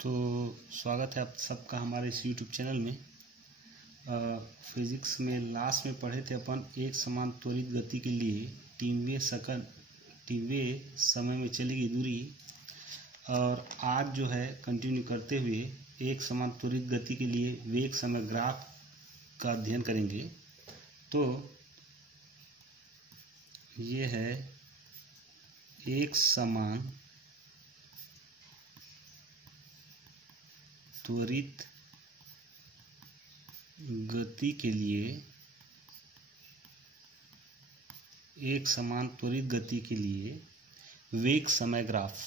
तो स्वागत है आप सबका हमारे इस YouTube चैनल में। फिजिक्स में लास्ट में पढ़े थे अपन एक समान त्वरित गति के लिए टीमवे समय में चलेगी दूरी, और आज जो है कंटिन्यू करते हुए एक समान त्वरित गति के लिए वेग समय ग्राफ का अध्ययन करेंगे। तो ये है एक समान त्वरित गति के लिए एक समान त्वरित गति के लिए वेग समय ग्राफ,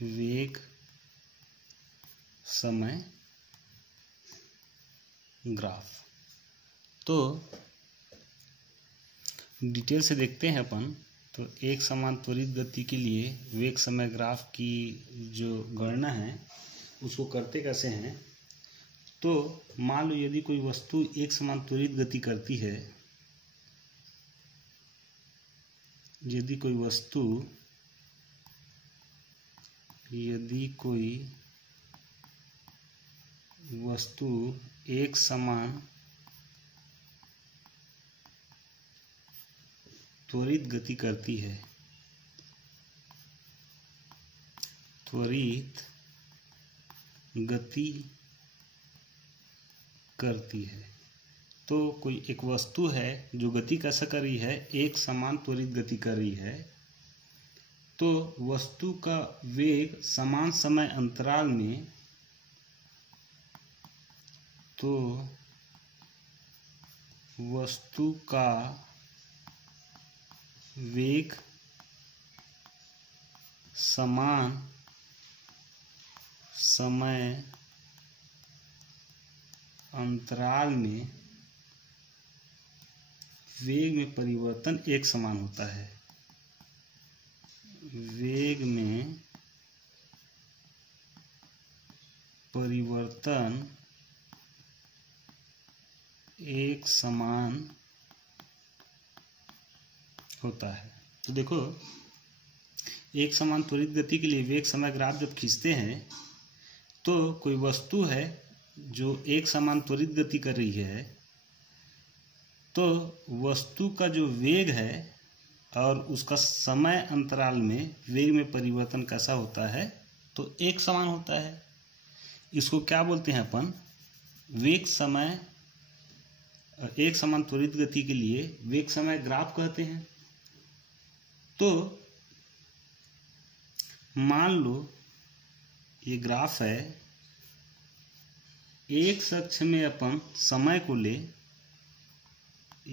वेग समय ग्राफ। तो डिटेल से देखते हैं अपन। तो एक समान त्वरित गति के लिए वेग समय ग्राफ की जो गणना है उसको करते कैसे हैं। तो मान लो यदि कोई वस्तु एक समान त्वरित गति करती है, यदि कोई वस्तु एक समान त्वरित गति करती है, त्वरित गति करती है, तो कोई एक वस्तु है जो गति कैसा कर रही है, एक समान त्वरित गति कर रही है। तो वस्तु का वेग समान समय अंतराल में, तो वस्तु का वेग समान समय अंतराल में वेग में परिवर्तन एक समान होता है। वेग में परिवर्तन एक समान होता है। तो देखो, एक समान त्वरित गति के लिए वेग समय ग्राफ जब खींचते हैं तो कोई वस्तु है जो एक समान त्वरित गति कर रही है, तो वस्तु का जो वेग है और उसका समय अंतराल में वेग में परिवर्तन कैसा होता है, तो एक समान होता है। इसको क्या बोलते हैं अपन, वेग समय, एक समान त्वरित गति के लिए वेग समय ग्राफ कहते हैं। तो मान लो ये ग्राफ है, एक अक्ष में अपन समय को ले,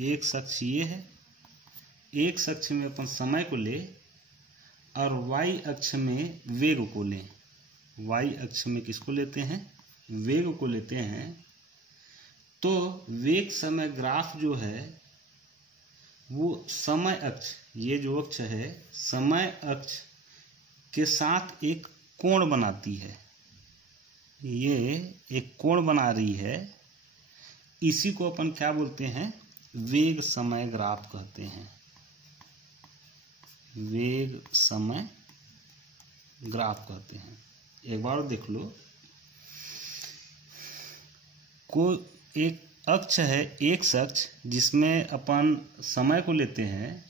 एक अक्ष ये है, एक अक्ष में अपन समय को ले और y अक्ष में वेग को लें। y अक्ष में किसको लेते हैं, वेग को लेते हैं। तो वेग समय ग्राफ जो है वो समय अक्ष, ये जो अक्ष है समय अक्ष के साथ एक कोण बनाती है, ये एक कोण बना रही है। इसी को अपन क्या बोलते हैं, वेग समय ग्राफ कहते हैं। वेग समय ग्राफ कहते हैं। एक बार देख लो, कोई एक अक्ष है, एक अक्ष जिसमें अपन समय को लेते हैं,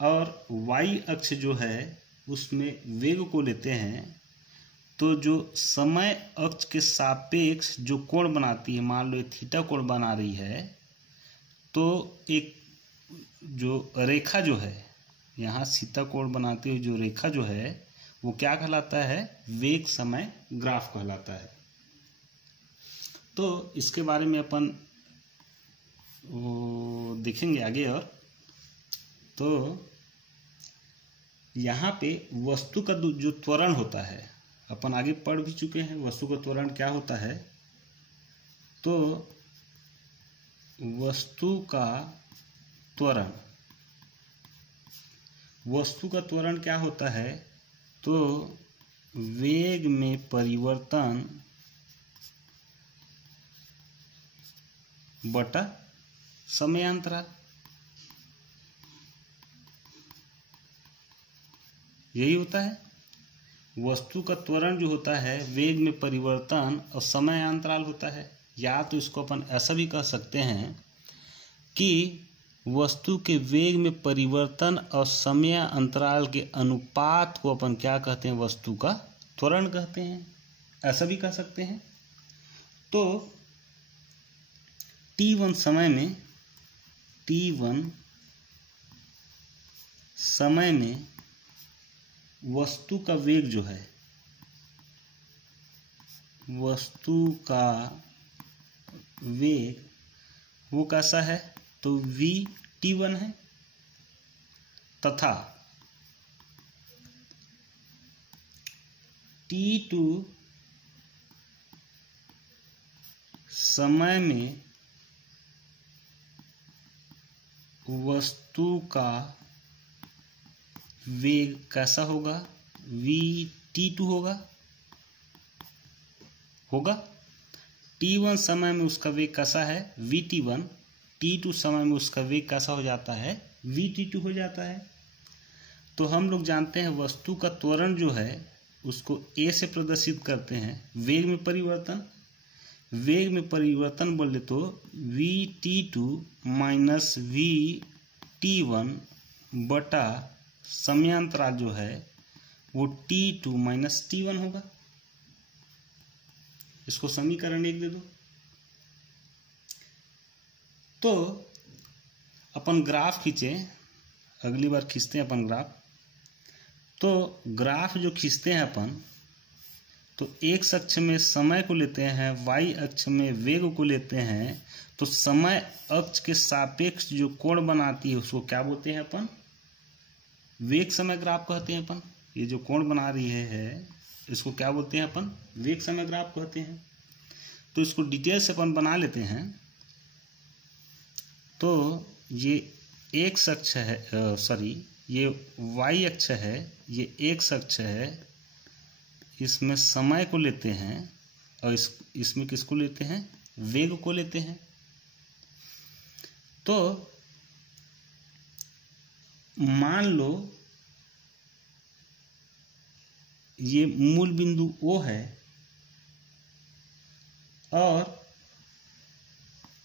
और y अक्ष जो है उसमें वेग को लेते हैं। तो जो समय अक्ष के सापेक्ष जो कोण बनाती है, मान लो थीटा कोण बना रही है, तो एक जो रेखा जो है यहाँ सीता कोण बनाती हुई जो रेखा जो है वो क्या कहलाता है, वेग समय ग्राफ कहलाता है। तो इसके बारे में अपन वो देखेंगे आगे। और तो यहाँ पे वस्तु का जो त्वरण होता है, अपन आगे पढ़ भी चुके हैं वस्तु का त्वरण क्या होता है। तो वस्तु का त्वरण क्या होता है, तो वेग में परिवर्तन बटा समय अंतराल, यही होता है। वस्तु का त्वरण जो होता है वेग में परिवर्तन और समय अंतराल होता है। या तो इसको अपन ऐसा भी कह सकते हैं कि वस्तु के वेग में परिवर्तन और समय अंतराल के अनुपात को अपन क्या कहते हैं, वस्तु का त्वरण कहते हैं, ऐसा भी कह सकते हैं। तो t1 समय में वस्तु का वेग जो है, वस्तु का वेग वो कैसा है, तो v_t1 है, तथा t2 समय में वस्तु का वेग कैसा होगा, v_t2 होगा। t1 समय में उसका वेग कैसा है, v_t1, t2 समय में उसका वेग कैसा हो जाता है, v_t2 हो जाता है। तो हम लोग जानते हैं वस्तु का त्वरण जो है उसको a से प्रदर्शित करते हैं वेग में परिवर्तन। वेग में परिवर्तन बोले तो v_t2 माइनस v_t1 बटा समयांतराल जो है वो t2 माइनस t1 होगा। इसको समीकरण 1 दे दो। तो अपन ग्राफ खींचे, अगली बार खींचते हैं अपन ग्राफ। तो ग्राफ जो खींचते हैं अपन, तो x अक्ष में समय को लेते हैं, y अक्ष में वेग को लेते हैं। तो समय अक्ष के सापेक्ष जो कोण बनाती है उसको क्या बोलते हैं अपन, वेग समय ग्राफ कहते हैं अपन। ये जो कोण बना रही है इसको क्या बोलते हैं अपन, वेग समय ग्राफ कहते हैं। तो इसको डिटेल से अपन बना लेते हैं। तो ये x अक्ष है, ये y अक्ष है, ये x अक्ष है, इसमें समय को लेते हैं और इसमें किसको लेते हैं, वेग को लेते हैं। तो मान लो ये मूल बिंदु O है और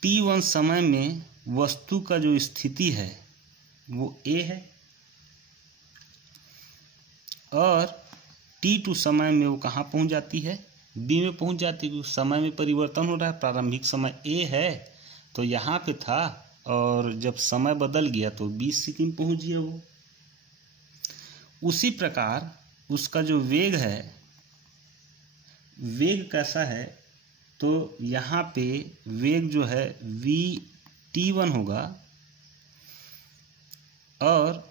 t1 समय में वस्तु का जो स्थिति है वो A है और t2 समय में वो कहाँ पहुंच जाती है, B में पहुंच जाती है, क्योंकि समय में परिवर्तन हो रहा है। प्रारंभिक समय A है तो यहाँ पे था और जब समय बदल गया तो B स्थिति में पहुंच गया वो। उसी प्रकार उसका जो वेग है, वेग कैसा है, तो यहाँ पे वेग जो है v_t1 होगा और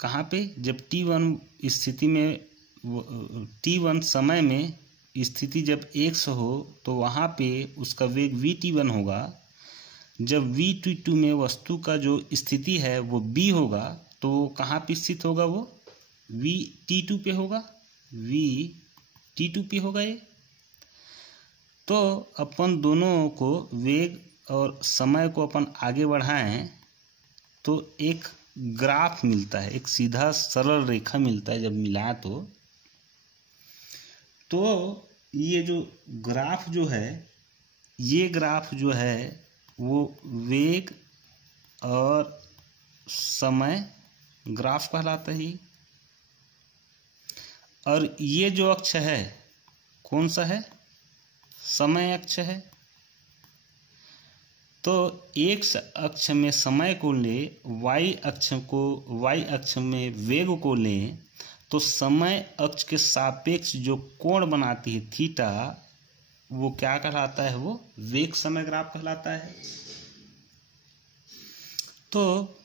कहाँ पे, जब t1 स्थिति में, t1 समय में स्थिति जब x हो तो वहाँ पे उसका वेग v_t1 होगा। जब v_t2 में वस्तु का जो स्थिति है वो b होगा तो कहाँ पे स्थित होगा, वो v_t2 पे होगा, v_t2 पे होगा ये। तो अपन दोनों को वेग और समय को अपन आगे बढ़ाएं तो एक ग्राफ मिलता है, एक सीधा सरल रेखा मिलता है जब मिला तो ये जो ग्राफ जो है, ये ग्राफ जो है वो वेग और समय ग्राफ कहलाता है। और ये जो अक्ष है कौन सा है, समय अक्ष है। तो x अक्ष में समय को ले, y अक्ष में वेग को ले, तो समय अक्ष के सापेक्ष जो कोण बनाती है थीटा, वो क्या कहलाता है, वो वेग समय ग्राफ कहलाता है। तो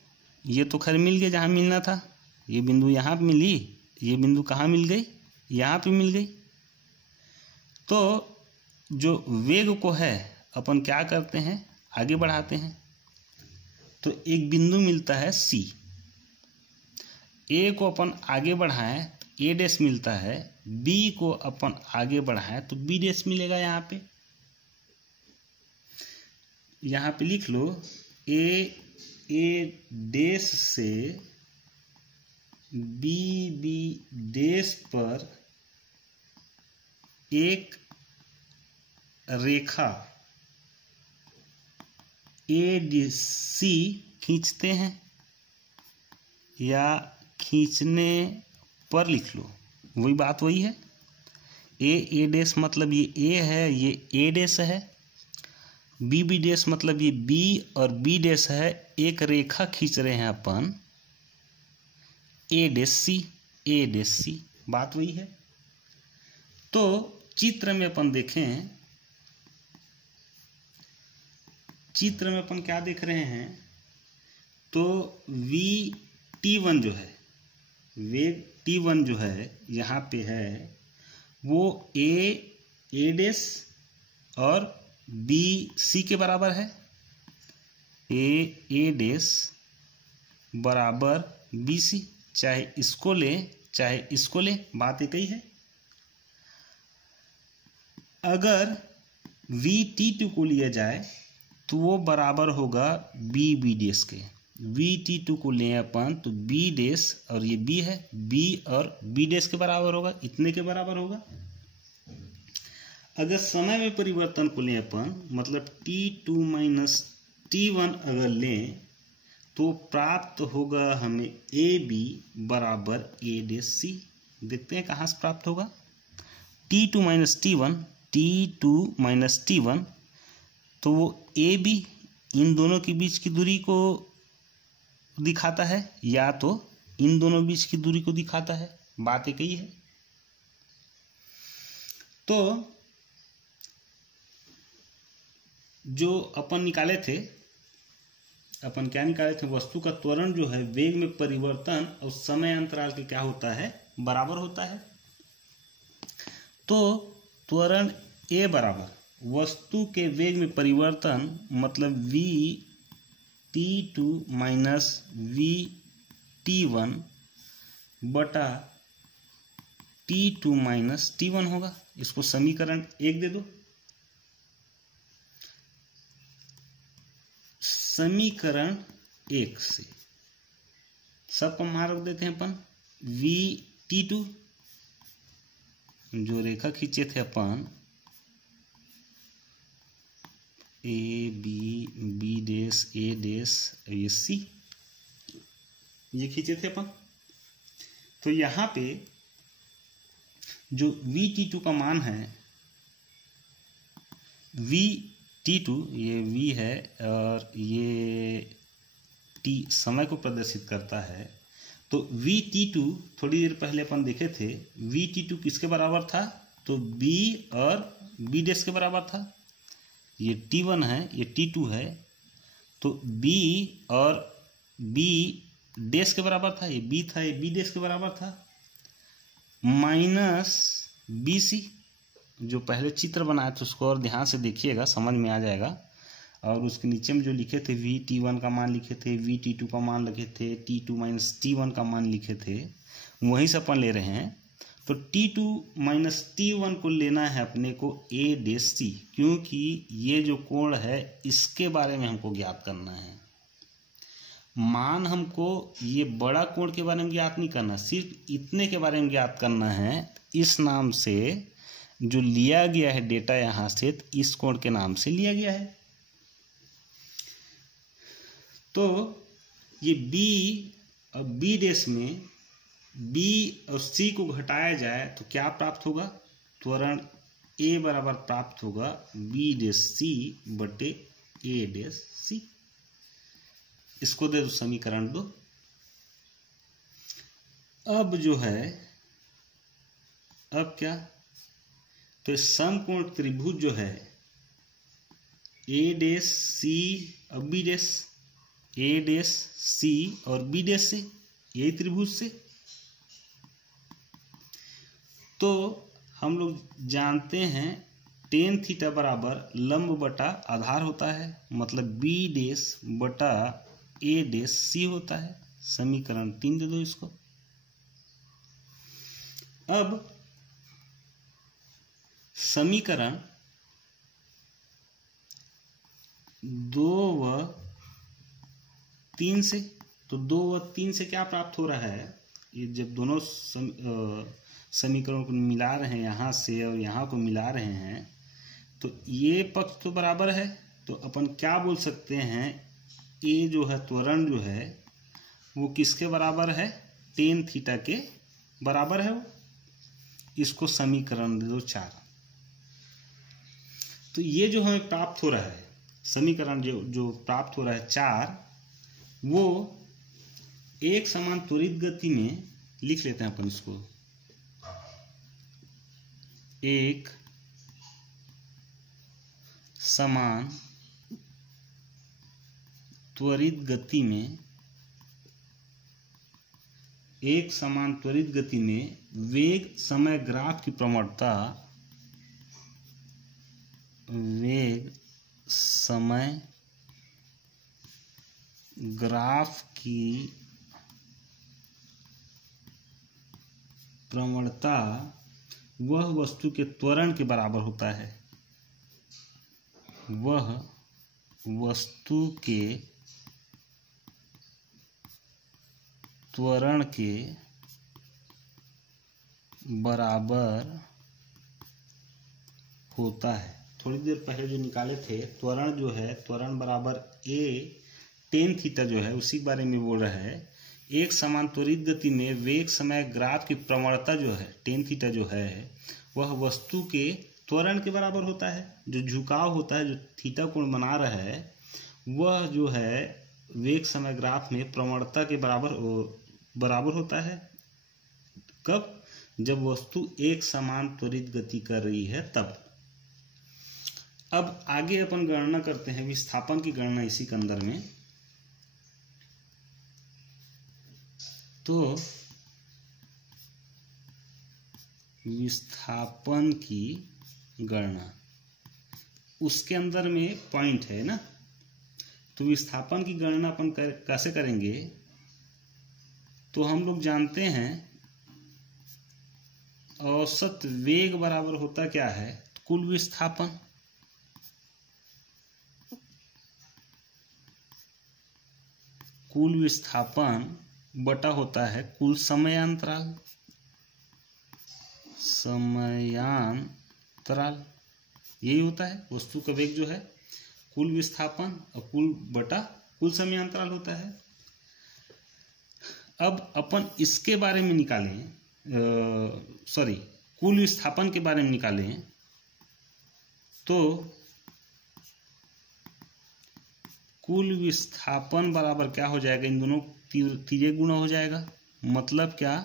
ये तो खैर मिल गया जहाँ मिलना था, ये बिंदु यहाँ पे मिली, ये बिंदु कहाँ मिल गई, यहाँ पे मिल गई। तो जो वेग को है अपन क्या करते हैं, आगे बढ़ाते हैं। तो एक बिंदु मिलता है C, A को अपन आगे बढ़ाएं A डैश मिलता है, B को अपन आगे बढ़ाएं तो B डैश मिलेगा। यहाँ पे लिख लो A डैश से B डैश पर एक रेखा ADC खींचते हैं, या खींचने पर लिख लो, वही बात वही है। A डैश मतलब ये A है, ये A डैश है। B डैश मतलब ये B और B डैश है। एक रेखा खींच रहे हैं अपन A डैश C, बात वही है। तो चित्र में अपन देखें, चित्र में अपन क्या देख रहे हैं, तो VT1 जो है, वेग T1 जो है यहाँ पे है, वो A डैश और B C के बराबर है। A डैश बराबर B C, चाहे इसको ले चाहे इसको ले, बात एक ही है। अगर VT2 को लिया जाए तो वो बराबर होगा B डैश के। VT2 को लें अपन तो B डैश और ये B है, B और B डैश के बराबर होगा, इतने के बराबर होगा। अगर समय में परिवर्तन को लें अपन, मतलब T2 माइनस T1 अगर लें तो प्राप्त होगा हमें AB बराबर A डैश C। देखते हैं कहाँ से प्राप्त होगा। T2 माइनस T1, तो वो AB इन दोनों के बीच की दूरी को दिखाता है, या तो इन दोनों बीच की दूरी को दिखाता है, बात एक ही है। तो जो अपन निकाले थे, अपन क्या निकाले थे, वस्तु का त्वरण जो है वेग में परिवर्तन और समय अंतराल के क्या होता है, बराबर होता है। तो त्वरण A बराबर वस्तु के वेग में परिवर्तन, मतलब VT2 माइनस VT1 बटा T2 माइनस T1 होगा। इसको समीकरण 1 दे दो। समीकरण 1 से सबको मान रख देते हैं अपन। VT2 जो रेखा खींचे थे अपन B डैश A डैश ये C, ये खींचे थे अपन। तो यहाँ पे जो VT2 का मान है, VT2 ये V है और ये T समय को प्रदर्शित करता है। तो VT2 थोड़ी देर पहले अपन देखे थे, VT2 किसके बराबर था, तो B और B डैश के बराबर था। ये T1 है, ये T2 है, तो B और B डैश के बराबर था, ये B था, ये B डैश के बराबर था, माइनस BC। जो पहले चित्र बनाए थे उसको और ध्यान से देखिएगा, समझ में आ जाएगा। और उसके नीचे में जो लिखे थे VT1 का मान लिखे थे, VT2 का मान लिखे थे, T2 माइनस T1 का मान लिखे थे, वहीं से अपन ले रहे हैं। तो T2 माइनस T1 को लेना है अपने को A डैश C, क्योंकि ये जो कोण है इसके बारे में हमको ज्ञात करना है। मान हमको ये बड़ा कोण के बारे में ज्ञात नहीं करना, सिर्फ इतने के बारे में ज्ञात करना है। इस नाम से जो लिया गया है डेटा यहाँ से, तो इस कोण के नाम से लिया गया है। तो ये B और B डैश में B और C को घटाया जाए तो क्या प्राप्त होगा, त्वरण A बराबर प्राप्त होगा B डैश C बटे A डैश C। इसको दे दो समीकरण 2। अब जो है, अब क्या, तो समकोण त्रिभुज जो है A डैश C और B dash, A dash C और B डैश से, यही त्रिभुज से। तो हम लोग जानते हैं टेन थीटा बराबर लंब बटा आधार होता है, मतलब B डैश बटा A डैश C होता है। समीकरण 3 दे दो इसको। अब समीकरण 2 व 3 से, तो 2 व 3 से क्या प्राप्त हो रहा है, ये जब दोनों समीकरण को मिला रहे हैं, यहाँ से और यहाँ को मिला रहे हैं, तो ये पक्ष तो बराबर है, तो अपन क्या बोल सकते हैं, ए जो है त्वरण जो है वो किसके बराबर है, टेन थीटा के बराबर है वो। इसको समीकरण दे दो 4। तो ये जो हमें प्राप्त हो रहा है समीकरण जो प्राप्त हो रहा है 4, वो एक समान त्वरित गति में लिख लेते हैं अपन इसको, एक समान त्वरित गति में, एक समान त्वरित गति में वेग समय ग्राफ की प्रवणता, वेग समय ग्राफ की प्रवणता वह वस्तु के त्वरण के बराबर होता है, वह वस्तु के त्वरण के बराबर होता है। थोड़ी देर पहले जो निकाले थे त्वरण जो है, त्वरण बराबर ए टेन थीटा जो है, उसी के बारे में बोल रहा है। एक समान त्वरित गति में वेग समय ग्राफ की प्रवणता जो है टेन थीटा जो है, वह वस्तु के त्वरण के बराबर होता है। जो झुकाव होता है, जो थीटा कोण बना रहा है, वह जो है वेग समय ग्राफ में प्रवणता के बराबर होता है। कब? जब वस्तु एक समान त्वरित गति कर रही है तब। अब आगे अपन गणना करते हैं, विस्थापन की गणना इसी के अंदर में। तो विस्थापन की गणना, उसके अंदर में पॉइंट है ना, तो विस्थापन की गणना अपन कैसे करेंगे? तो हम लोग जानते हैं औसत वेग बराबर होता क्या है, कुल विस्थापन। कुल विस्थापन बटा होता है कुल समयांतराल, समयांतराल यही होता है। वस्तु का वेग जो है कुल विस्थापन और कुल बटा कुल समयांतराल होता है। अब अपन इसके बारे में निकालें, कुल विस्थापन के बारे में निकालें, तो कुल विस्थापन बराबर क्या हो जाएगा, इन दोनों तीजे गुणा हो जाएगा। मतलब क्या?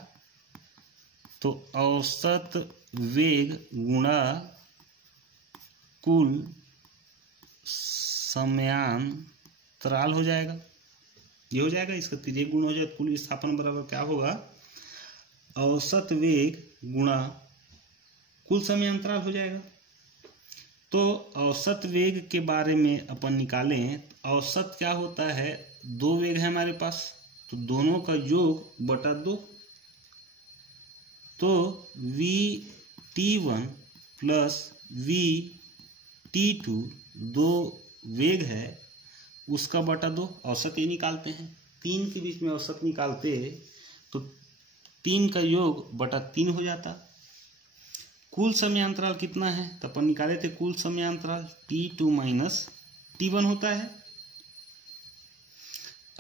तो औसत वेग गुणा कुल समयांतराल हो जाएगा। ये हो जाएगा, इसका तीजे गुण हो जाए। कुल विस्थापन बराबर क्या होगा, औसत वेग गुणा कुल समयांतराल हो जाएगा। तो औसत वेग के बारे में अपन निकालें, औसत क्या होता है, दो वेग है हमारे पास, तो दोनों का योग बटा 2। तो Vt1 प्लस Vt2 दो वेग है, उसका बटा 2, औसत ये निकालते हैं। 3 के बीच में औसत निकालते तो 3 का योग बटा 3 हो जाता। कुल समयांतराल कितना है, तो अपन निकाले थे कुल समयांतराल T2 माइनस T1 होता है।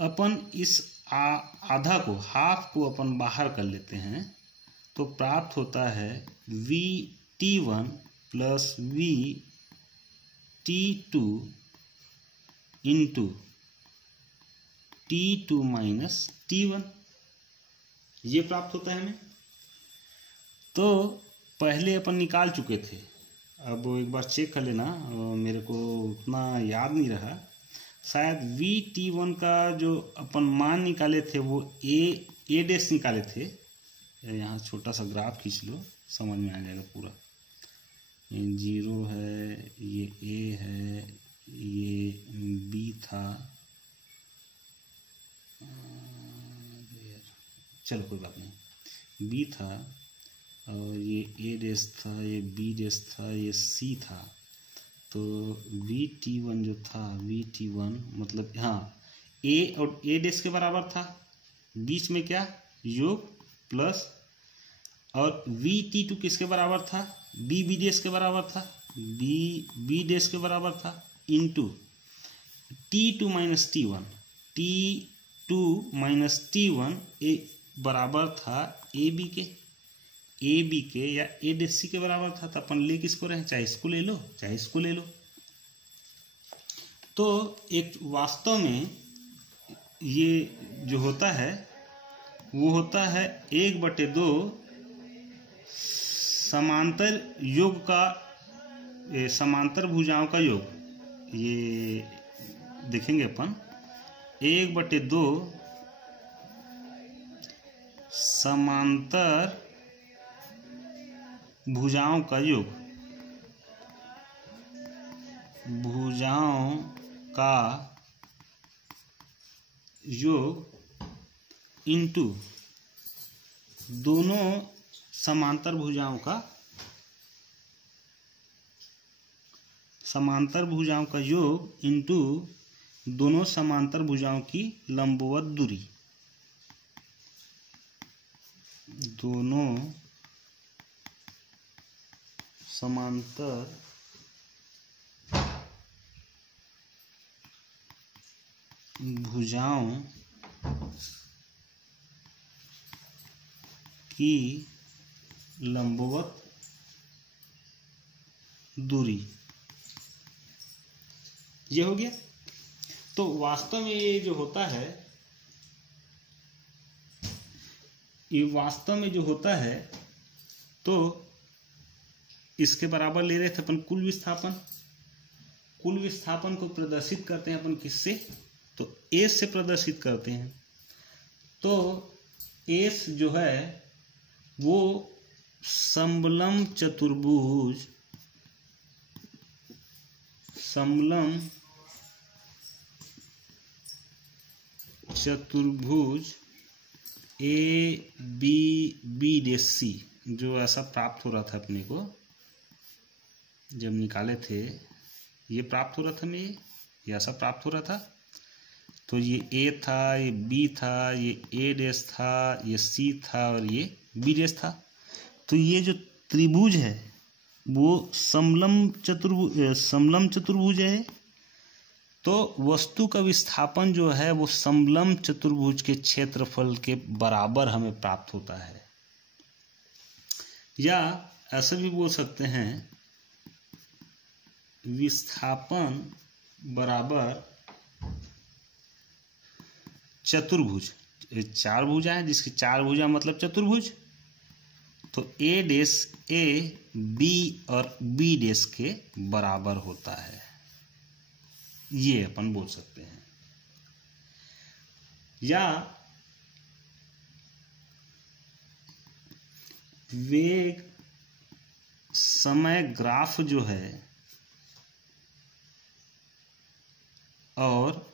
अपन इस आधा को, हाफ को अपन बाहर कर लेते हैं, तो प्राप्त होता है Vt1 plus Vt2 into T2 minus T1, ये प्राप्त होता है हमें। तो पहले अपन निकाल चुके थे, अब एक बार चेक कर लेना, मेरे को उतना याद नहीं रहा। शायद Vt1 का जो अपन मान निकाले थे वो ए डैश निकाले थे। यहाँ छोटा सा ग्राफ खींच लो, समझ में आ जाएगा पूरा। ये 0 है, ये ए है, ये बी था, चलो कोई बात नहीं, बी था, और ये ए डैश था, ये बी डैश था, ये सी था। तो Vt1 जो था, Vt1 मतलब हाँ ए और ए डैश के बराबर था, बीच में क्या योग प्लस और V_T2 किसके बराबर था, B_B' के बराबर था, B_B' के बराबर था, into T2 minus T1, T2 minus T1 बराबर था AB के या A_C के बराबर था। तो अपन ले किसको रहे, चाहे इसको ले लो चाहे इसको ले लो। तो एक वास्तव में ये जो होता है वो होता है 1/2 समांतर योग का, समांतर भुजाओं का योग। ये देखेंगे अपन 1/2 समांतर भुजाओं का योग, भुजाओं का योग इंटू दोनों समांतर भुजाओं का योग इंटू दोनों समांतर भुजाओं की लंबवत दूरी, दोनों समांतर भुजाओं की लंबवत दूरी, ये हो गया। तो वास्तव में ये जो होता है, ये वास्तव में जो होता है तो इसके बराबर ले रहे थे अपन कुल विस्थापन। कुल विस्थापन को प्रदर्शित करते हैं अपन किससे, तो एस से प्रदर्शित करते हैं। तो एस जो है वो समलंब चतुर्भुज, समलंब चतुर्भुज ABBC जो ऐसा प्राप्त हो रहा था अपने को जब निकाले थे, ये प्राप्त हो रहा था, में ये ऐसा प्राप्त हो रहा था। तो ये A था, ये B था, ये A' था, ये C था और ये B' था। तो ये जो त्रिभुज है वो समलंब चतुर्भुज है। तो वस्तु का विस्थापन जो है वो समलंब चतुर्भुज के क्षेत्रफल के बराबर हमें प्राप्त होता है। या ऐसे भी बोल सकते हैं विस्थापन बराबर चतुर्भुज। चार भुजा है जिसकी चार भुजा मतलब चतुर्भुज। तो A' B और B' के बराबर होता है, ये अपन बोल सकते हैं। या वेग समय ग्राफ जो है और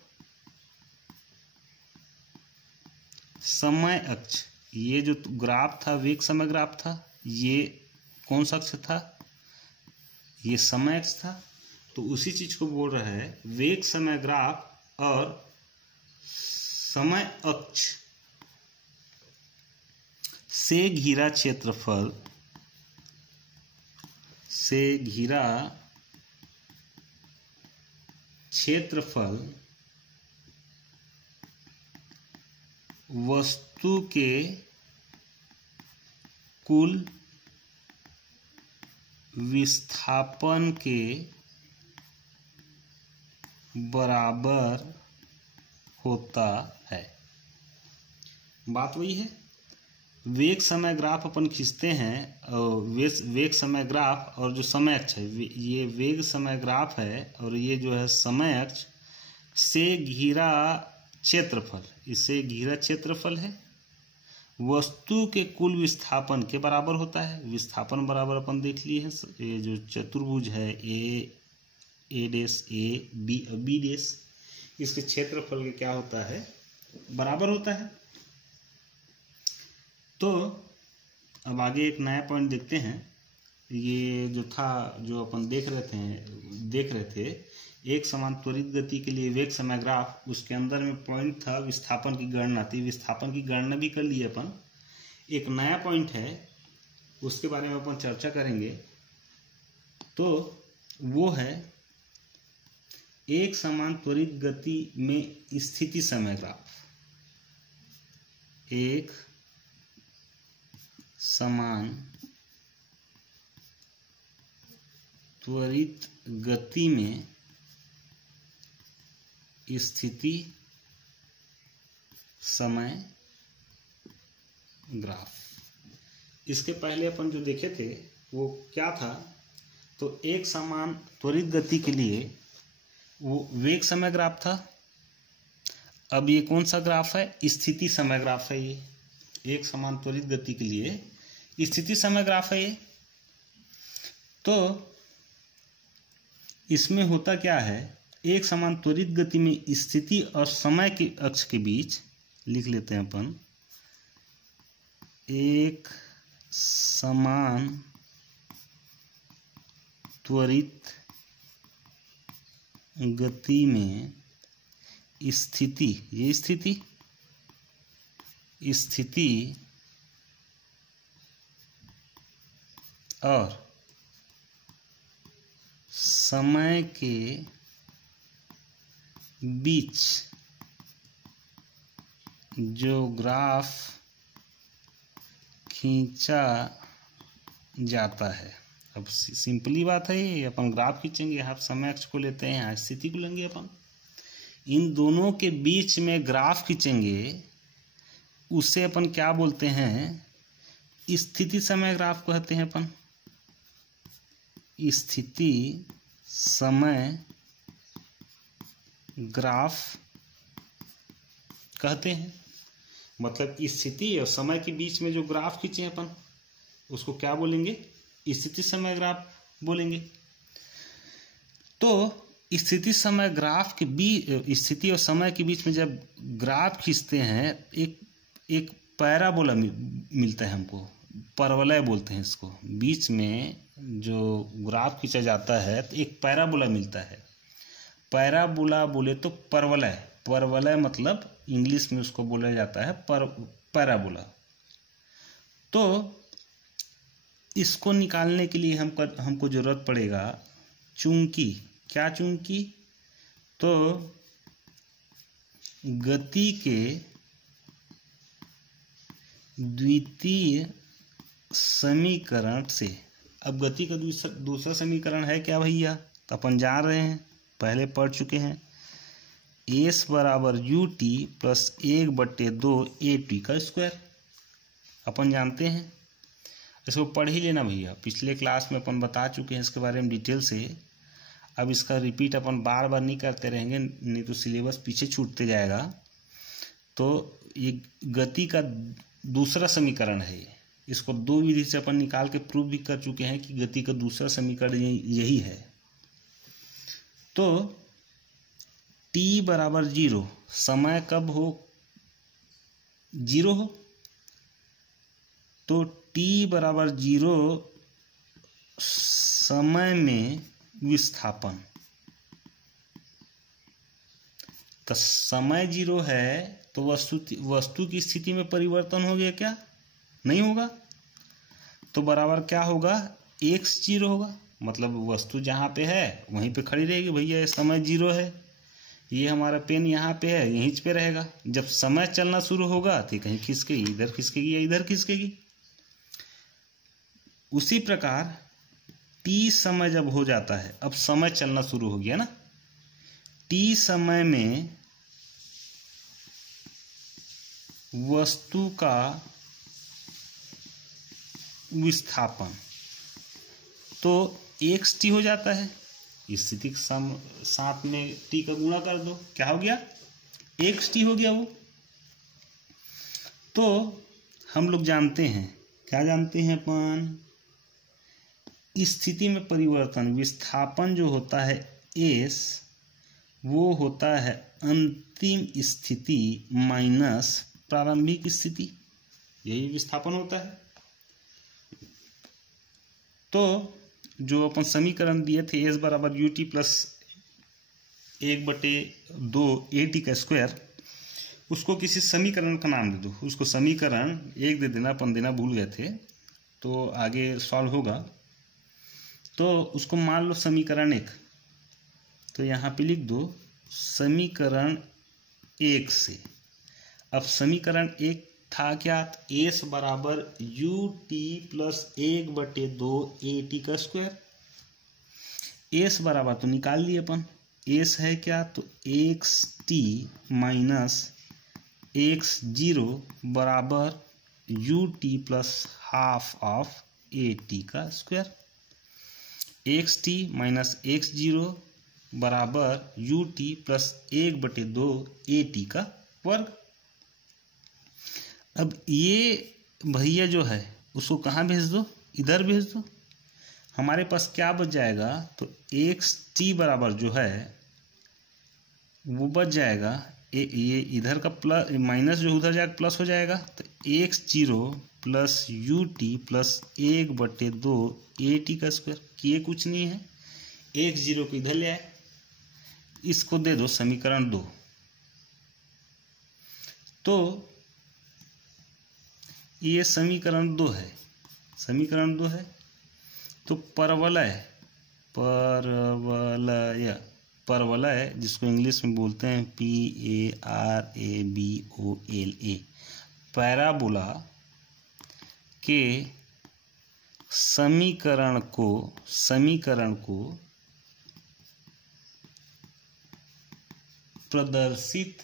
समय अक्ष, ये जो ग्राफ था वेग समय ग्राफ था, ये कौन सा अक्ष था, ये समय अक्ष था। तो उसी चीज को बोल रहा है वेग समय ग्राफ और समय अक्ष से घिरा क्षेत्रफल, से घिरा क्षेत्रफल वस्तु के कुल विस्थापन के बराबर होता है। बात वही है, वेग समय ग्राफ अपन खींचते हैं और वेग समय ग्राफ और जो समय अक्ष है, ये वेग समय ग्राफ है और ये जो है समय अक्ष से घिरा क्षेत्रफल, इससे घिरा क्षेत्रफल है वस्तु के कुल विस्थापन के बराबर होता है। विस्थापन बराबर अपन देख लिए हैं, ये जो चतुर्भुज है A', इसके क्षेत्रफल के क्या होता है, बराबर होता है। तो अब आगे एक नया पॉइंट देखते हैं। ये जो था, जो अपन देख रहे थे एक समान त्वरित गति के लिए वेग समय ग्राफ, उसके अंदर में पॉइंट था विस्थापन की गणना थी। विस्थापन की गणना भी कर लिए अपन। एक नया पॉइंट है, उसके बारे में अपन चर्चा करेंगे। तो वो है एक समान त्वरित गति में स्थिति समय ग्राफ। एक समान त्वरित गति में स्थिति समय ग्राफ। इसके पहले अपन जो देखे थे वो क्या था, तो एक समान त्वरित गति के लिए वो वेग समय ग्राफ था। अब ये कौन सा ग्राफ है, स्थिति समय ग्राफ है। ये एक समान त्वरित गति के लिए स्थिति समय ग्राफ है ये। तो इसमें होता क्या है, एक समान त्वरित गति में स्थिति और समय के अक्ष के बीच लिख लेते हैं अपन, एक समान त्वरित गति में स्थिति, ये स्थिति और समय के बीच जो ग्राफ खींचा जाता है। अब सिंपली बात है, ये अपन ग्राफ खींचेंगे, यहाँ समय अक्ष को लेते हैं, यहाँ स्थिति को लेंगे अपन, इन दोनों के बीच में ग्राफ खींचेंगे, उसे अपन क्या बोलते हैं, स्थिति समय ग्राफ कहते हैं अपन, स्थिति समय ग्राफ कहते हैं। मतलब स्थिति और समय के बीच में जो ग्राफ खींचे हैं अपन, उसको क्या बोलेंगे, स्थिति समय ग्राफ बोलेंगे। तो स्थिति समय ग्राफ के बीच, स्थिति और समय के बीच में जब ग्राफ खींचते हैं, एक पैराबोला मिलता है हमको, परवलय बोलते हैं इसको। बीच में जो ग्राफ खींचा जाता है तो एक पैराबोला मिलता है। पैराबोला बोले तो परवलय मतलब इंग्लिश में उसको बोला जाता है पैराबोला। तो इसको निकालने के लिए हमको जरूरत पड़ेगा चूंकि, क्या चूंकि, तो गति के द्वितीय समीकरण से। अब गति का दूसरा समीकरण है क्या भैया, तो अपन जान रहे हैं, पहले पढ़ चुके हैं, एस बराबर U T plus 1/2 A T का स्क्वायर, अपन जानते हैं। इसको पढ़ ही लेना भैया, पिछले क्लास में अपन बता चुके हैं इसके बारे में डिटेल से। अब इसका रिपीट अपन बार बार नहीं करते रहेंगे, नहीं तो सिलेबस पीछे छूटते जाएगा। तो ये गति का दूसरा समीकरण है, इसको दो विधि से अपन निकाल के प्रूव भी कर चुके हैं कि गति का दूसरा समीकरण यही है। तो t बराबर 0, समय कब हो, 0 हो, तो t बराबर 0 समय में विस्थापन। तो समय 0 है तो वस्तु की स्थिति में परिवर्तन हो गया क्या, नहीं होगा। तो बराबर क्या होगा, x 0 होगा, मतलब वस्तु जहाँ पे है वहीं पे खड़ी रहेगी भैया। समय 0 है, ये हमारा पेन यहाँ पे है, यहीं पे रहेगा। जब समय चलना शुरू होगा तो कहीं खिसकेगी, इधर खिसकेगी या इधर खिसकेगी। उसी प्रकार t समय जब हो जाता है, अब समय चलना शुरू हो गया ना, t समय में वस्तु का विस्थापन तो xt हो जाता है। स्थिति के साथ में t का गुणा कर दो, क्या हो गया, xt हो गया वो। तो हम लोग जानते हैं, क्या जानते हैं अपन, स्थिति में परिवर्तन, विस्थापन जो होता है s, वो होता है अंतिम स्थिति माइनस प्रारंभिक स्थिति, यही विस्थापन होता है। तो जो अपन समीकरण दिए थे, एस बराबर U T plus 1/2 A T का स्क्वायर, उसको किसी समीकरण का नाम दे दो, उसको समीकरण 1 दे देना, अपन देना भूल गए थे तो आगे सॉल्व होगा। तो उसको मान लो समीकरण 1, तो यहाँ पे लिख दो समीकरण 1 से। अब समीकरण 1 था क्या, एस बराबर U T plus 1/2 A T का स्क्वायर। एस बराबर तो निकाल लिए अपन, एस है क्या, तो X T minus X zero बराबर U T plus half of A T का square. X T minus X zero बराबर U T plus 1/2 A T का वर्ग। अब ये भैया जो है उसको कहाँ भेज दो, इधर भेज दो। हमारे पास क्या बच जाएगा, तो एक्स टी बराबर जो है वो बच जाएगा, ये इधर का प्लस माइनस जो उधर जाएगा प्लस हो जाएगा, तो x zero plus you T plus 1/2 A T का स्क्वायर। ये कुछ नहीं है, एक्स जीरो को इधर ले आए, इसको दे दो समीकरण 2। तो ये समीकरण 2 है, समीकरण 2 है। तो परवलय, परवलय जिसको इंग्लिश में बोलते हैं PARABOLA, पैराबोला के समीकरण को प्रदर्शित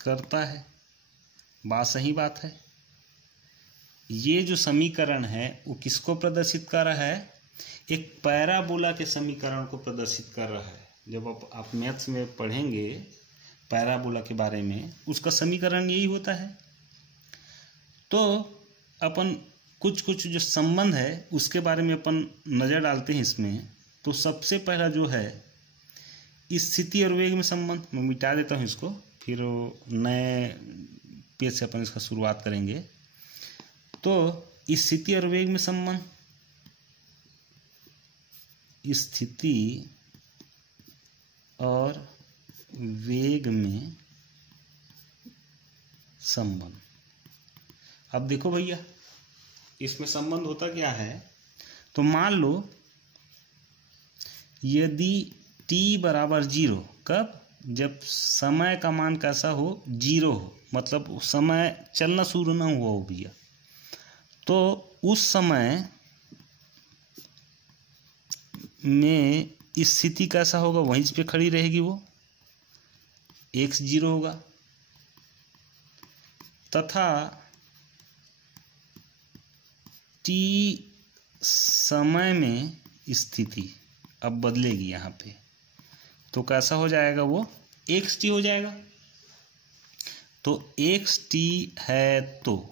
करता है। बात सही बात है। ये जो समीकरण है वो किसको प्रदर्शित कर रहा है, एक पैराबोला के समीकरण को प्रदर्शित कर रहा है। जब आप मैथ्स में पढ़ेंगे पैराबोला के बारे में, उसका समीकरण यही होता है। तो अपन कुछ जो संबंध है उसके बारे में अपन नज़र डालते हैं इसमें। तो सबसे पहला जो है स्थिति और वेग में संबंध, मैं मिटा देता हूँ इसको, फिर नए पेज से अपन इसका शुरुआत करेंगे। तो स्थिति और वेग में संबंध, स्थिति और वेग में संबंध। अब देखो भैया इसमें संबंध होता क्या है, तो मान लो यदि t बराबर 0, कब, जब समय का मान कैसा हो, 0 हो, मतलब समय चलना शुरू ना हुआ हो भैया, तो उस समय में स्थिति कैसा होगा, वहीं पे खड़ी रहेगी, वो x 0 होगा। तथा t समय में स्थिति अब बदलेगी यहाँ पे, तो कैसा हो जाएगा, वो xt हो जाएगा। तो xt है, तो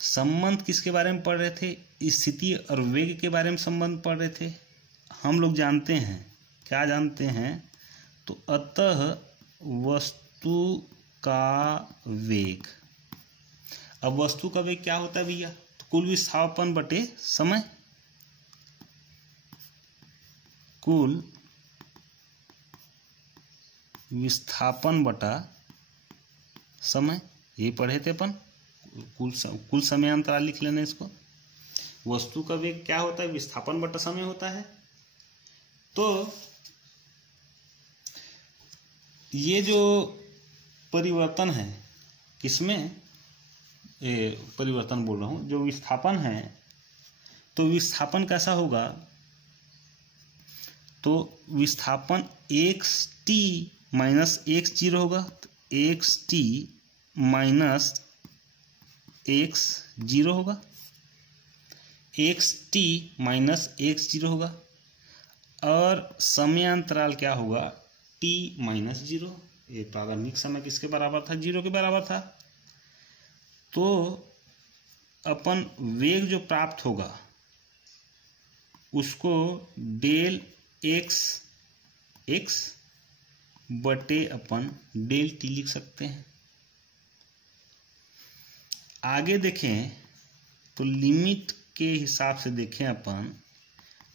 संबंध किसके बारे में पढ़ रहे थे, स्थिति और वेग के बारे में संबंध पढ़ रहे थे। हम लोग जानते हैं, क्या जानते हैं, तो अतः वस्तु का वेग। अब वस्तु का वेग क्या होता है भैया, तो कुल विस्थापन बटे समय, कुल विस्थापन बटा समय, ये पढ़े थे अपन। कुल समय अंतराल लिख लेना इसको। वस्तु का वेग क्या होता है, विस्थापन बटा समय होता है। तो ये जो परिवर्तन है, किसमें परिवर्तन बोल रहा हूं, जो विस्थापन है, तो विस्थापन कैसा होगा, तो विस्थापन एक्स टी माइनस एक्स 0 होगा, तो एक्स टी माइनस एक्स 0 होगा, एक्स टी माइनस एक्स 0 होगा। और समय अंतराल क्या होगा, टी माइनस 0। ये प्रारंभिक समय किसके बराबर था, 0 के बराबर था। तो अपन वेग जो प्राप्त होगा उसको डेल एक्स बटे अपन डेल टी लिख सकते हैं। आगे देखें तो लिमिट के हिसाब से देखें अपन,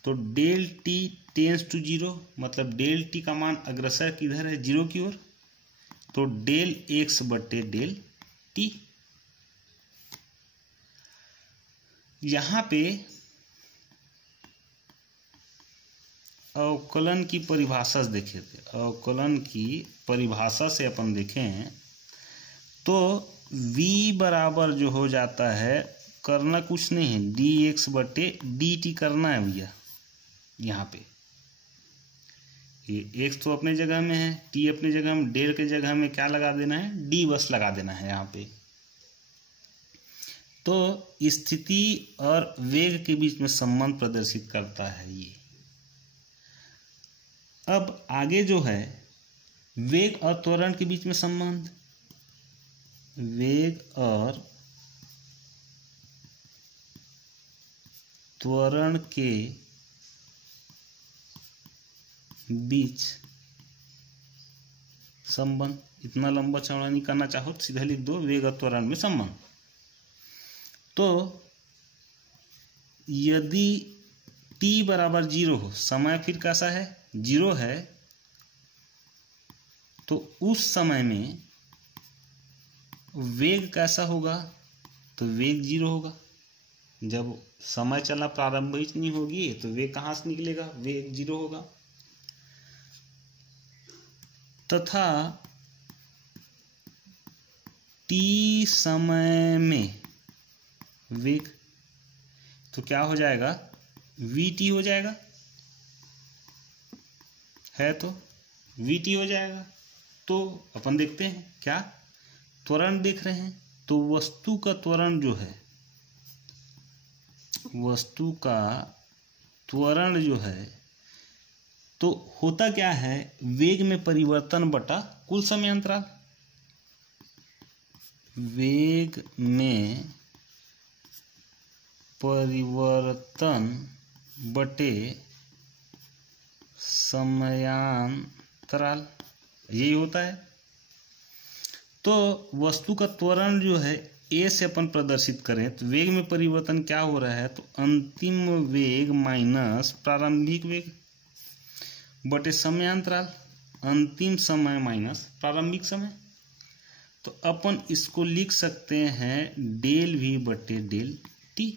तो del T tends to zero, मतलब डेल टी का मान अग्रसर किधर है, जीरो की ओर, तो डेल एक्स बटे डेल टी। यहां पे अवकलन की परिभाषा से देखे थे, अवकलन की परिभाषा से अपन देखें तो v बराबर जो हो जाता है, करना कुछ नहीं है, डी एक्स बटे डी टी करना है भैया। यहाँ पे ये एक्स तो अपने जगह में है, टी अपने जगह में, डेल के जगह में क्या लगा देना है, डी बस लगा देना है यहाँ पे। तो स्थिति और वेग के बीच में संबंध प्रदर्शित करता है ये। अब आगे जो है वेग और त्वरण के बीच में संबंध, वेग और त्वरण के बीच संबंध, इतना लंबा चौड़ा नहीं करना चाहो तो सीधा लिख दो, वेग और त्वरण में संबंध। तो यदि t बराबर जीरो हो, समय फिर कैसा है, जीरो है, तो उस समय में वेग कैसा होगा, तो वेग जीरो होगा। जब समय चलना प्रारंभिक नहीं होगी तो वेग कहाँ से निकलेगा, वेग जीरो होगा। तथा t समय में वेग तो क्या हो जाएगा, vt हो जाएगा, है तो vt हो जाएगा। तो अपन देखते हैं क्या, त्वरण देख रहे हैं, तो वस्तु का त्वरण जो है, वस्तु का त्वरण जो है, तो होता क्या है, वेग में परिवर्तन बटा कुल समय अंतराल। वेग में परिवर्तन बटे समयांतराल, यही होता है। तो वस्तु का त्वरण जो है ए से अपन प्रदर्शित करें तो वेग में परिवर्तन क्या हो रहा है, तो अंतिम वेग माइनस प्रारंभिक वेग बटे समयांतराल, अंतिम समय माइनस प्रारंभिक समय। तो अपन इसको लिख सकते हैं डेल वी बटे डेल टी।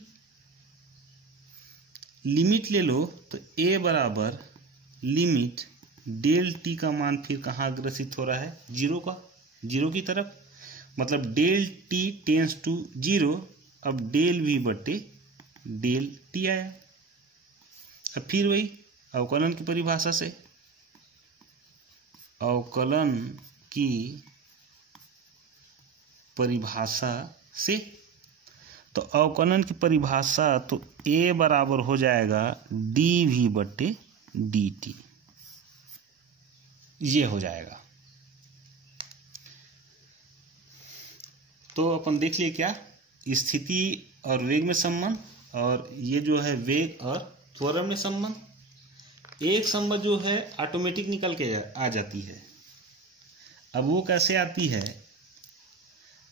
लिमिट ले लो तो a बराबर लिमिट डेल टी का मान फिर कहाँ अग्रसित हो रहा है, जीरो का, जीरो की तरफ, मतलब del T tends to zero. अब डेल वी बटे डेल टी आया। अब फिर वही अवकलन की परिभाषा से, अवकलन की परिभाषा से, तो अवकलन की परिभाषा तो a बराबर हो जाएगा डी वी बटे डी टी, ये हो जाएगा। तो अपन देख लिए क्या, स्थिति और वेग में संबंध, और ये जो है वेग और त्वरण में संबंध। एक संबंध जो है ऑटोमेटिक निकल के आ जाती है। अब वो कैसे आती है,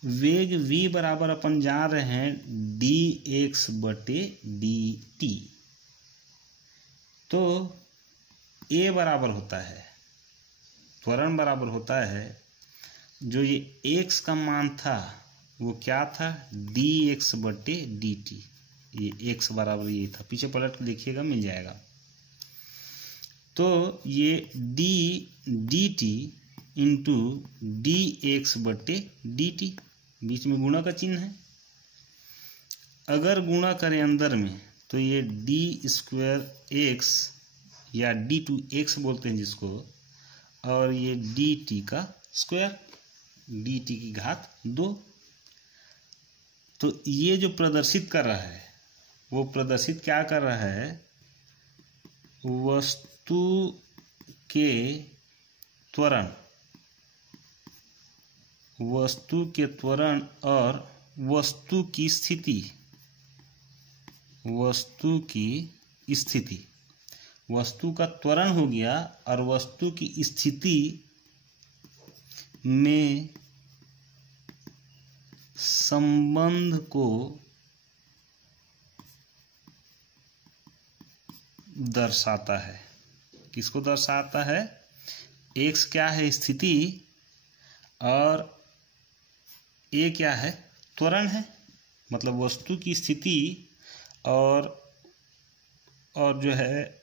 वेग v बराबर अपन जान रहे हैं डी एक्स बटे डी टी, तो a बराबर होता है, त्वरण बराबर होता है, जो ये x का मान था वो क्या था, डी एक्स बटे डी टी। ये x बराबर ये था, पीछे पलट के देखिएगा मिल जाएगा। तो ये D T into D x बटे डी टी, बीच में गुणा का चिन्ह है। अगर गुणा करें अंदर में तो ये डी स्क्वायर एक्स या डी टू एक्स बोलते हैं जिसको, और ये डी टी का स्क्वायर, डी टी की घात 2। तो ये जो प्रदर्शित कर रहा है वो प्रदर्शित क्या कर रहा है, वस्तु के त्वरण, वस्तु के त्वरण और वस्तु की स्थिति, वस्तु की स्थिति, वस्तु का त्वरण हो गया और वस्तु की स्थिति में संबंध को दर्शाता है। किसको दर्शाता है? एक्स क्या है? स्थिति, और ए क्या है? त्वरण है। मतलब वस्तु की स्थिति और जो है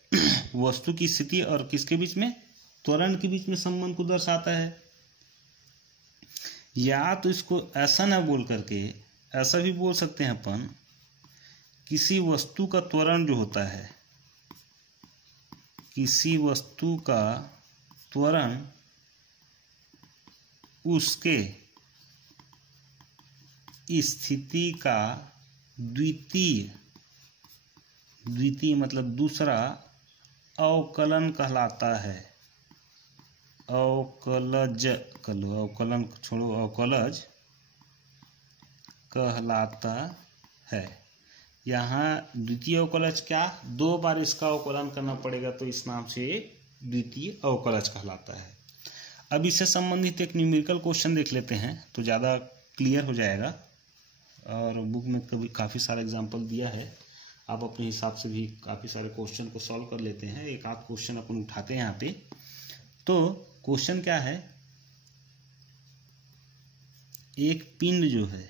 वस्तु की स्थिति और किसके बीच में? त्वरण के बीच में संबंध को दर्शाता है। या तो इसको ऐसा ना बोल करके ऐसा भी बोल सकते हैं अपन, किसी वस्तु का त्वरण जो होता है, किसी वस्तु का त्वरण उसके स्थिति का द्वितीय मतलब दूसरा अवकलन कहलाता है। अवकलज अवकलन छोड़ो, अवकलज कहलाता है। यहाँ द्वितीय अवकलज क्या? 2 बार इसका अवकलन करना पड़ेगा, तो इस नाम से द्वितीय अवकलज कहलाता है। अब इससे संबंधित एक न्यूमेरिकल क्वेश्चन देख लेते हैं तो ज़्यादा क्लियर हो जाएगा। और बुक में कभी काफ़ी सारा एग्जाम्पल दिया है, आप अपने हिसाब से भी काफ़ी सारे क्वेश्चन को सॉल्व कर लेते हैं। एक आध क्वेश्चन अपन उठाते हैं यहाँ पे। तो क्वेश्चन क्या है? एक पिंड जो है,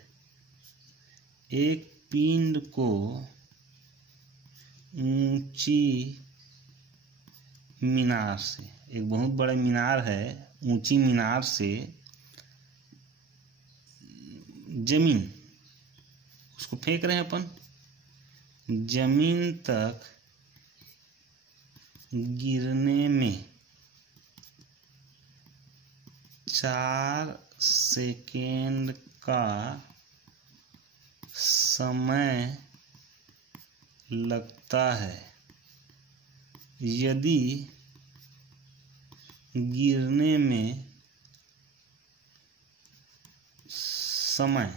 एक पिंड को ऊंची मीनार से, एक बहुत बड़ा मीनार है, ऊंची मीनार से जमीन उसको फेंक रहे हैं अपन, जमीन तक गिरने में 4 सेकेंड का समय लगता है। यदि गिरने में समय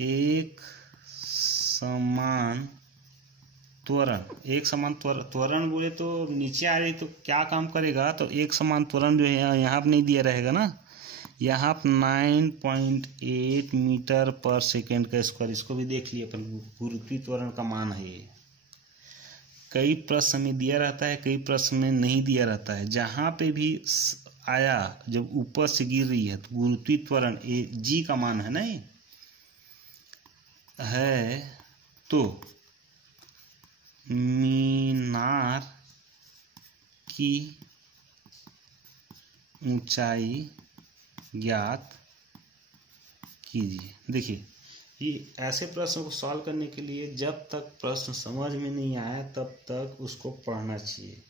एक समान त्वरण बोले तो नीचे आ रही तो क्या काम करेगा? तो एक समान त्वरण जो है यहाँ पर नहीं दिया रहेगा ना, यहाँ पर 9.8 मीटर पर सेकेंड का स्क्वायर। इसको भी देख लिए अपन, गुरुत्वीय त्वरण का मान है ये। कई प्रश्न में दिया रहता है, कई प्रश्न में नहीं दिया रहता है। जहाँ पे भी आया, जब ऊपर से गिर रही है तो गुरुत्वीय त्वरण जी का मान है ना, ये है, तो मीनार की ऊंचाई ज्ञात कीजिए। देखिए, ये ऐसे प्रश्न को सॉल्व करने के लिए जब तक प्रश्न समझ में नहीं आया तब तक उसको पढ़ना चाहिए।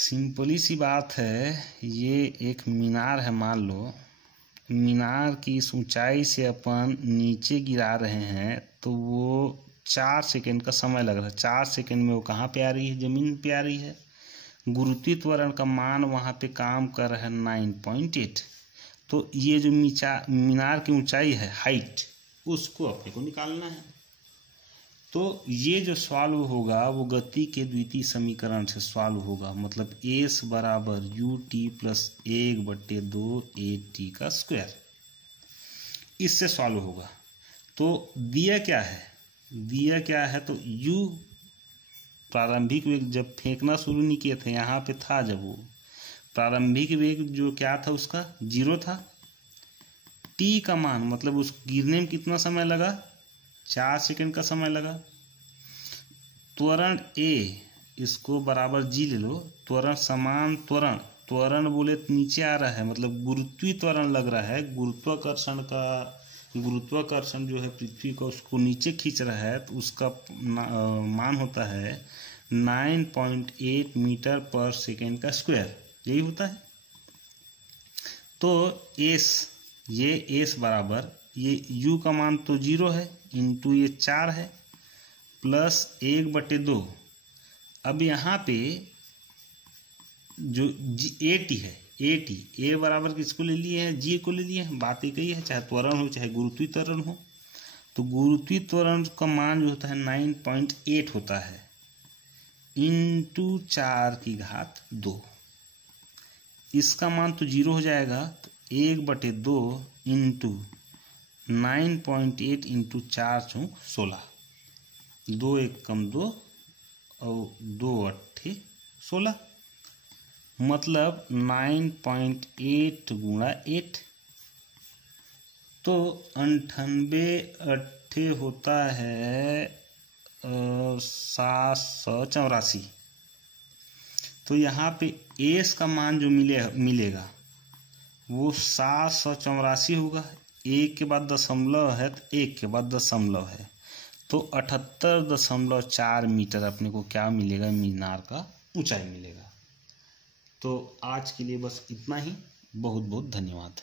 सिंपली सी बात है, ये एक मीनार है, मान लो मीनार की इस ऊंचाई से अपन नीचे गिरा रहे हैं तो वो 4 सेकेंड का समय लग रहा है। 4 सेकेंड में वो कहाँ पे आ रही है? जमीन पे आ रही है। गुरुत्वीय त्वरण का मान वहाँ पे काम कर रहा है 9.8। तो ये जो मीनार की ऊंचाई है, हाइट, उसको अपने को निकालना है। तो ये जो सॉल्व होगा वो गति के द्वितीय समीकरण से सॉल्व होगा। मतलब एस बराबर ut प्लस 1/2 at का स्क्वायर, इससे सॉल्व होगा। तो दिया क्या है? तो u प्रारंभिक वेग जब फेंकना शुरू नहीं किए थे, यहाँ पे था, जब वो प्रारंभिक वेग जो क्या था उसका 0 था। t का मान मतलब उस गिरने में कितना समय लगा? 4 सेकेंड का समय लगा। त्वरण a, इसको बराबर g ले लो। त्वरण समान त्वरण बोले तो नीचे आ रहा है, मतलब गुरुत्वीय त्वरण लग रहा है। गुरुत्वाकर्षण जो है पृथ्वी का, उसको नीचे खींच रहा है, तो उसका मान होता है 9.8 मीटर पर सेकेंड का स्क्वायर, यही होता है। तो एस बराबर, ये u का मान तो 0 है, इंटू ये 4 है, प्लस 1/2। अब यहाँ पे जो at है, a बराबर किसको ले लिए हैं? g को ले लिए हैं। बात एक ही है, चाहे त्वरण हो चाहे गुरुत्वीय त्वरण हो। तो गुरुत्वीय त्वरण का मान जो होता है 9.8 होता है, इंटू 4⁴। इसका मान तो 0 हो जाएगा, तो 1/2 इंटू 9.8 इंटू 4×16। 2 एक कम 2 और 2 अट्ठे 16, मतलब 9.8 गुणा 8, तो 98 अट्ठे होता है 784। तो यहाँ पे एस का मान जो मिलेगा वो 784 होगा। एक के बाद दशमलव है तो एक के बाद दशमलव है, तो 78.4 मीटर अपने को क्या मिलेगा, मीनार का ऊंचाई मिलेगा। तो आज के लिए बस इतना ही। बहुत बहुत धन्यवाद।